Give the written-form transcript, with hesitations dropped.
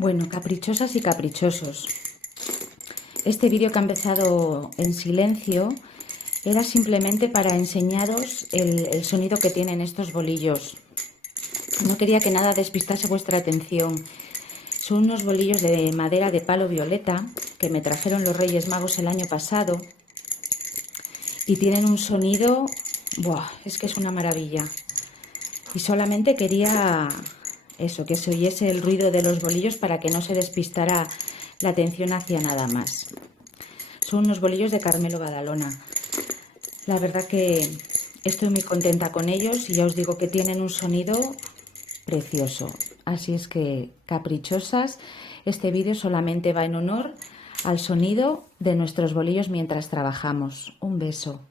Bueno, caprichosas y caprichosos. Este vídeo que ha empezado en silencio era simplemente para enseñaros el sonido que tienen estos bolillos. No quería que nada despistase vuestra atención. Son unos bolillos de madera de palo violeta que me trajeron los Reyes Magos el año pasado y tienen un sonido, ¡buah!, es que es una maravilla. Y solamente quería eso, que se oyese el ruido de los bolillos para que no se despistara la atención hacia nada más. Son unos bolillos de Carmelo Badalona. La verdad que estoy muy contenta con ellos y ya os digo que tienen un sonido precioso. Así es que, caprichosas, este vídeo solamente va en honor al sonido de nuestros bolillos mientras trabajamos. Un beso.